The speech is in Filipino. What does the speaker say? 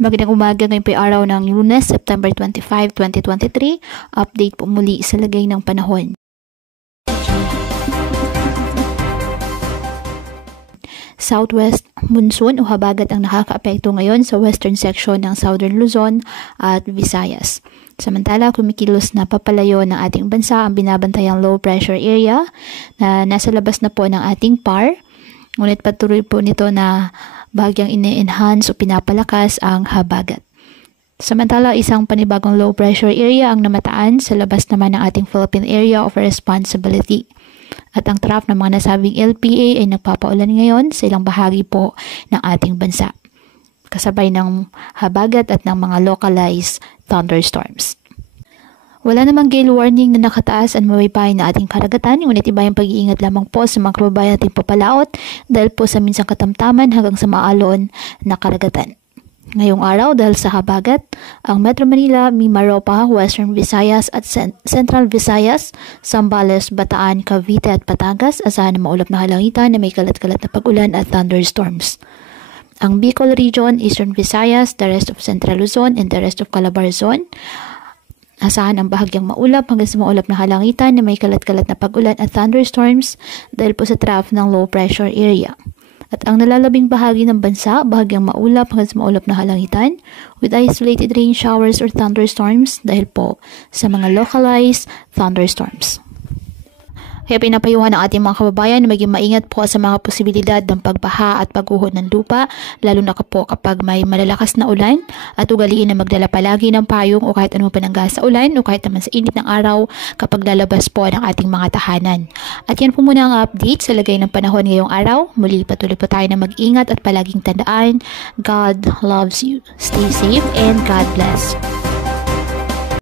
Magandang umaga, ngayon po araw ng Lunes, September 25, 2023. Update po muli sa lagay ng panahon. Southwest monsoon o habagat ang nakakaapekto ngayon sa western section ng Southern Luzon at Visayas. Samantala, kumikilos na papalayo ng ating bansa ang binabantayang low pressure area na nasa labas na po ng ating PAR. Ngunit patuloy po nito na bahagyang ine-enhance o pinapalakas ang habagat. Samantala, isang panibagong low pressure area ang namataan sa labas naman ng ating Philippine Area of Responsibility. At ang trough ng mga nasabing LPA ay nagpapaulan ngayon sa ilang bahagi po ng ating bansa, kasabay ng habagat at ng mga localized thunderstorms. Wala namang gale warning na nakataas at mawaypay na ating karagatan, ngunit iba yung pag-iingat lamang po sa mga kababayan ating papalaot dahil po sa minsang katamtaman hanggang sa maalon na karagatan. Ngayong araw, dahil sa habagat, ang Metro Manila, Mimaropa, Western Visayas at Central Visayas, Zambales, Bataan, Cavite at Batangas, asahan na maulap na kalangitan na may kalat-kalat na pag-ulan at thunderstorms. Ang Bicol Region, Eastern Visayas, the rest of Central Luzon, and the rest of Calabar Zone, asahan ang bahagyang maulap hanggang sa maulap na kalangitan na may kalat-kalat na pag-ulan at thunderstorms dahil po sa trough ng low pressure area. At ang nalalabing bahagi ng bansa, bahagyang maulap hanggang sa maulap na kalangitan with isolated rain showers or thunderstorms dahil po sa mga localized thunderstorms. Kaya pinapayuhan ng ating mga kababayan na maging maingat po sa mga posibilidad ng pagbaha at pagguho ng lupa, lalo na po kapag may malalakas na ulan, at ugaliin na magdala palagi ng payong o kahit anong panangga sa ulan o kahit naman sa init ng araw kapag lalabas po ng ating mga tahanan. At yan po muna ang update sa lagay ng panahon ngayong araw. Muli patuloy po tayo na mag-ingat at palaging tandaan, God loves you. Stay safe and God bless.